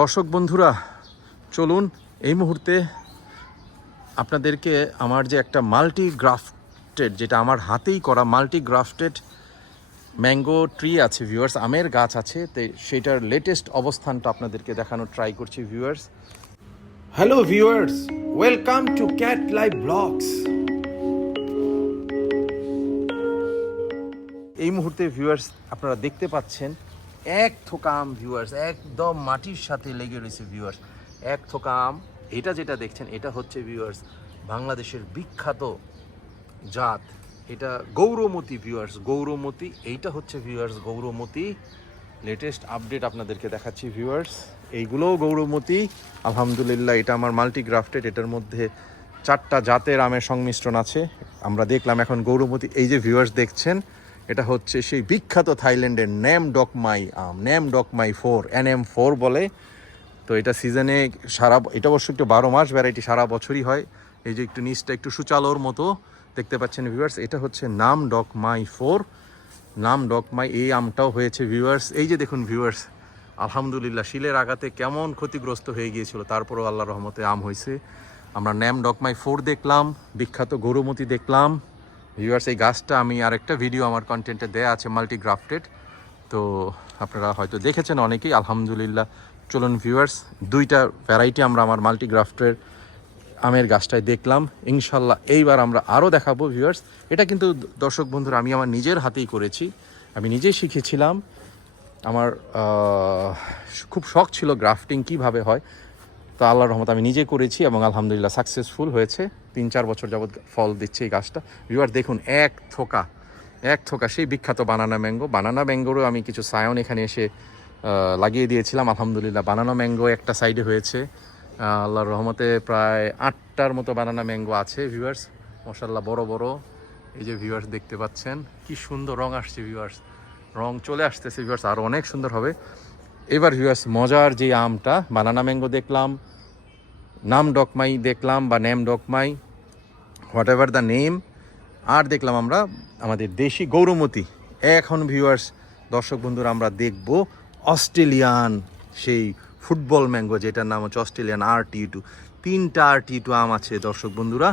দর্শক বন্ধুরা, চলুন এই মুহূর্তে আপনাদেরকে আমার যে একটা মাল্টি গ্রাফটেড, যেটা আমার হাতেই করা মাল্টি গ্রাফটেড ম্যাঙ্গো ট্রি আছে ভিউয়ার্স, আমের গাছ আছে, তো সেটার লেটেস্ট অবস্থানটা আপনাদেরকে দেখানোর ট্রাই করছি viewers. Hello viewers, welcome to cat live blogs. এই মুহূর্তে ভিউয়ার্স আপনারা দেখতে পাচ্ছেন এক থোকা আম ভিউয়ার্স, একদম মাটির সাথে লেগে রয়েছে ভিউয়ার্স, এক থোকা আম। এটা যেটা দেখছেন এটা হচ্ছে ভিউয়ার্স বাংলাদেশের বিখ্যাত জাত, এটা গৌরমতি ভিউয়ার্স, গৌরমতি। এইটা হচ্ছে ভিউয়ার্স গৌরমতি, লেটেস্ট আপডেট আপনাদেরকে দেখাচ্ছি ভিউয়ার্স। এইগুলোও গৌরমতি আলহামদুলিল্লাহ। এটা আমার মাল্টি গ্রাফটেড, এটার মধ্যে 4টা জাতের আমের সংমিশ্রণ আছে। আমরা দেখলাম এখন গৌরমতি। এই যে ভিউয়ার্স দেখছেন, এটা হচ্ছে সেই বিখ্যাত থাইল্যান্ডের ন্যাম ডকমাই আম, ন্যাম ডকমাই 4, NM4 বলে। তো এটা সিজনে এটা অবশ্য একটু 12 মাস ভ্যারাইটি, সারা বছরই হয়। এই যে একটু নিচটা একটু সুচালোর মতো দেখতে পাচ্ছেন ভিউয়ার্স, এটা হচ্ছে নাম ডকমাই 4, নাম ডকমাই। এই আমটাও হয়েছে ভিউয়ার্স, এই যে দেখুন ভিউয়ার্স, আলহামদুলিল্লাহ শিলের আঘাতে কেমন ক্ষতিগ্রস্ত হয়ে গিয়েছিল, তারপরেও আল্লাহর রহমতে আম হয়েছে। আমরা ন্যাম ডকমাই 4 দেখলাম, বিখ্যাত গৌরমতি দেখলাম ভিউয়ার্স। এই গাছটা আমি আরেকটা ভিডিও আমার কন্টেন্টে দেয়া আছে মাল্টি গ্রাফটেড, তো আপনারা হয়তো দেখেছেন অনেকেই আলহামদুলিল্লাহ। চলুন ভিউয়ার্স, 2টা ভ্যারাইটি আমরা আমার মাল্টি গ্রাফটের আমের গাছটায় দেখলাম। ইনশাল্লাহ এইবার আমরা আরও দেখাবো ভিউয়ার্স। এটা কিন্তু দর্শক বন্ধুরা আমি আমার নিজের হাতেই করেছি, আমি নিজেই শিখেছিলাম। আমার খুব শখ ছিল গ্রাফটিং কিভাবে হয়, তো আল্লাহর রহমত আমি নিজে করেছি এবং আলহামদুলিল্লাহ সাকসেসফুল হয়েছে। 3-4 বছর যাবৎ ফল দিচ্ছে এই গাছটা ভিউয়ার্স। দেখুন এক থোকা সেই বিখ্যাত বানানা ম্যাঙ্গো। বানানা ম্যাঙ্গোরও আমি কিছু সায়ন এখানে এসে লাগিয়ে দিয়েছিলাম আলহামদুলিল্লাহ। বানানা ম্যাঙ্গো একটা সাইডে হয়েছে, আল্লাহর রহমতে প্রায় 8টার মতো বানানা ম্যাঙ্গো আছে ভিউয়ার্স, মাশাআল্লাহ বড় বড়। এই যে ভিউয়ার্স দেখতে পাচ্ছেন কি সুন্দর রং আসছে ভিউয়ার্স, রং চলে আসতেছে ভিউয়ার্স, আরও অনেক সুন্দর হবে। এবার ভিউয়ার্স মজার যে আমটা, বানানা ম্যাঙ্গো দেখলাম, নাম ডকমাই দেখলাম বা নেম ডকমাই, হোয়াট এভার দ্য নেম, আর দেখলাম আমরা আমাদের দেশি গৌরমতি। এখন ভিউয়ার্স দর্শক বন্ধুরা আমরা দেখব অস্ট্রেলিয়ান সেই ফুটবল ম্যাঙ্গো, যেটার নাম হচ্ছে অস্ট্রেলিয়ান RT2। 3টা RT2 আম আছে দর্শক বন্ধুরা,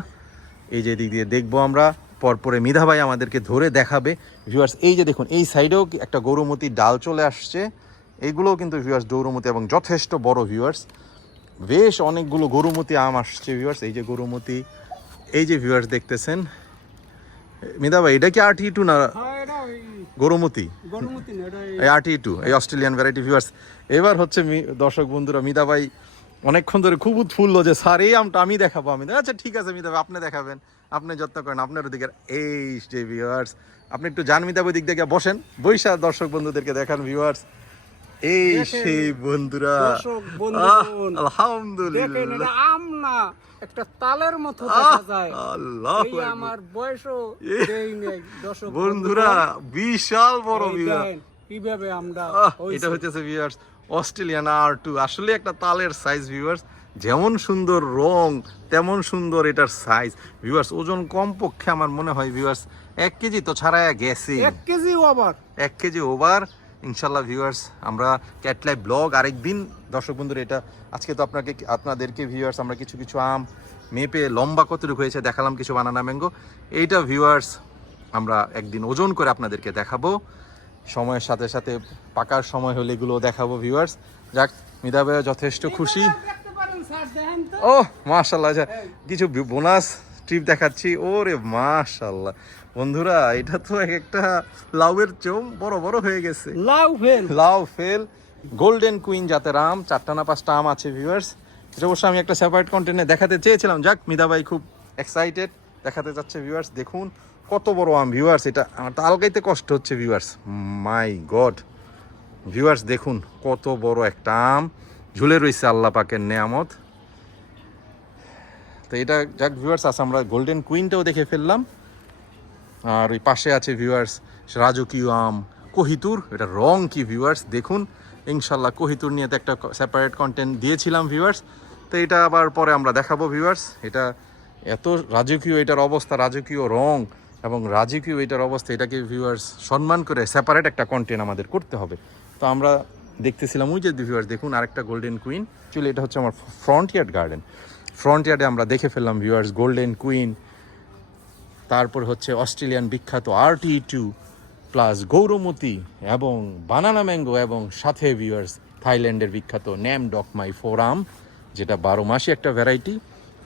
এই যে দিক দিয়ে দেখবো আমরা। পরপরে মিধা ভাই আমাদেরকে ধরে দেখাবে ভিউয়ার্স। এই যে দেখুন এই সাইডেও একটা গৌরমতি ডাল চলে আসছে, এইগুলোও কিন্তু ভিউয়ার্স গৌরমতি এবং যথেষ্ট বড় ভিউয়ার্স। বেশ অনেকগুলো গৌরমতি আম আসছে ভিউয়ার্স। এই যে গৌরমতি, এই যে ভিউয়ার্স দেখতেছেন। মিধা ভাই এটা কি RT2 না গৌরমতি? এই RT2 এই অস্ট্রেলিয়ান ভ্যারাইটি ভিউয়ার্স। এবার হচ্ছে দর্শক বন্ধুরা মিধা ভাই অনেকক্ষণ ধরে খুব উৎফুল্ল যে স্যার এই আমটা আমি দেখাবো। আমি আচ্ছা ঠিক আছে মিধা ভাই আপনি দেখাবেন, আপনি যত্ন করেন আপনার ওদিকে। এই যে ভিউয়ার্স আপনি একটু যান মিধা ভাই দিক থেকে বসেন, বৈশা দর্শক বন্ধুদেরকে দেখান ভিউয়ার্স। এই সেই বন্ধুরা আলহামদুলিল্লাহ, আম না একটা তালের মতো দেখা যায়। আল্লাহ আমার বয়সও দেই নাই দর্শক বন্ধুরা, বিশাল বড় ভিউয়ার্স। কিভাবে আমরা এটা হচ্ছে ভিউয়ার্স অস্ট্রেলিয়ান R2, আসলে একটা তালের সাইজ ভিউয়ার্স। যেমন সুন্দর রং তেমন সুন্দর এটার সাইজ ভিউয়ার্স। ওজন কমপক্ষে আমার মনে হয় ভিউয়ার্স 1 কেজি তো ছাড়ায়া গেছে, 1 কেজি ওভার, 1 কেজি ওভার ইনশাল্লাহ ভিউয়ার্স। আমরা ক্যাট লাইভ ব্লগ আরেকদিন দর্শক বন্ধুরা, এটা আজকে তো আপনাদেরকে ভিউয়ার্স আমরা কিছু কিছু আম মেপে লম্বা কতটুকু হয়েছে দেখালাম, কিছু বানানা ম্যাঙ্গো। এইটা ভিউয়ার্স আমরা একদিন ওজন করে আপনাদেরকে দেখাবো, সময়ের সাথে সাথে পাকার সময় হলে এগুলো দেখাবো ভিউয়ার্স। যাক মিধা ভাই যথেষ্ট খুশি। ও মাশাআল্লাহ, কিছু বোনাস ট্রিপ দেখাচ্ছি। ওরে মাশাআল্লাহ বন্ধুরা, এটা তো একটা লাউয়ের চোম বড় বড় হয়ে গেছে। লাউ ফেল গোল্ডেন কুইন জাতের আম, 4টা না 5টা আম আছে ভিউয়ার্স। এটা অবশ্য আমি একটা সেপারেট কন্টেন্টে দেখাতে চেয়েছিলাম। যাক মিধা ভাই খুব এক্সাইটেড, দেখাতে যাচ্ছে ভিউয়ার্স। দেখুন কত বড় আম ভিউয়ার্স, এটা আমার তো আলগাইতে কষ্ট হচ্ছে ভিউয়ার্স, মাই গড ভিউয়ার্স। দেখুন কত বড় একটা আম ঝুলে রয়েছে আল্লাহ পাকের নেয়ামত। তো এটা যাক ভিউয়ার্স, আছে আমরা গোল্ডেন কুইনটাও দেখে ফেললাম। আর ওই পাশে আছে ভিউয়ার্স রাজকীয় আম কোহিতুর, এটা রং কি ভিউয়ার্স দেখুন। ইনশাল্লাহ কোহিতুর নিয়ে তো একটা সেপারেট কন্টেন্ট দিয়েছিলাম ভিউয়ার্স, তো এটা আবার পরে আমরা দেখাবো ভিউয়ার্স। এটা এত রাজকীয়, এটার অবস্থা, রাজকীয় রং এবং রাজকীয় এটার অবস্থা, এটাকে ভিউয়ার্স সম্মান করে সেপারেট একটা কন্টেন্ট আমাদের করতে হবে। তো আমরা দেখতেছিলাম ওই যে ভিউয়ার্স দেখুন আরেকটা গোল্ডেন কুইন। অ্যাকচুয়ালি এটা হচ্ছে আমার ফ্রন্ট ইয়ার্ড গার্ডেন। ফ্রন্ট ইয়ার্ডে আমরা দেখে ফেললাম ভিউয়ার্স গোল্ডেন কুইন, তারপর হচ্ছে অস্ট্রেলিয়ান বিখ্যাত RT2 প্লাস গৌরমতি এবং বানানা ম্যাঙ্গো, এবং সাথে ভিউয়ার্স থাইল্যান্ডের বিখ্যাত ন্যাম ডকমাই ফোরাম, যেটা 12 মাসই একটা ভ্যারাইটি।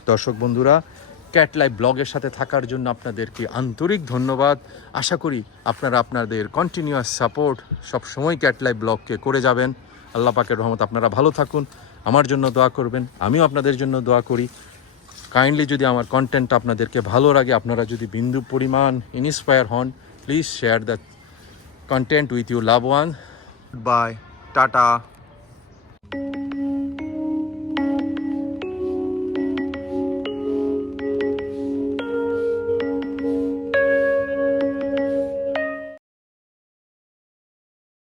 দর্শক বন্ধুরা, ক্যাট লাইভ ব্লগের সাথে থাকার জন্য আপনাদেরকে আন্তরিক ধন্যবাদ। আশা করি আপনারা আপনাদের কন্টিনিউয়াস সাপোর্ট সবসময় ক্যাট লাইভ ব্লগকে করে যাবেন। আল্লাহ পাকের রহমত, আপনারা ভালো থাকুন, আমার জন্য দোয়া করবেন, আমিও আপনাদের জন্য দোয়া করি। কাইন্ডলি যদি আমার কন্টেন্ট আপনাদেরকে ভালো লাগে, আপনারা যদি বিন্দু পরিমাণ ইন্সপায়ার হন, please share the content with you love one. Bye, tata.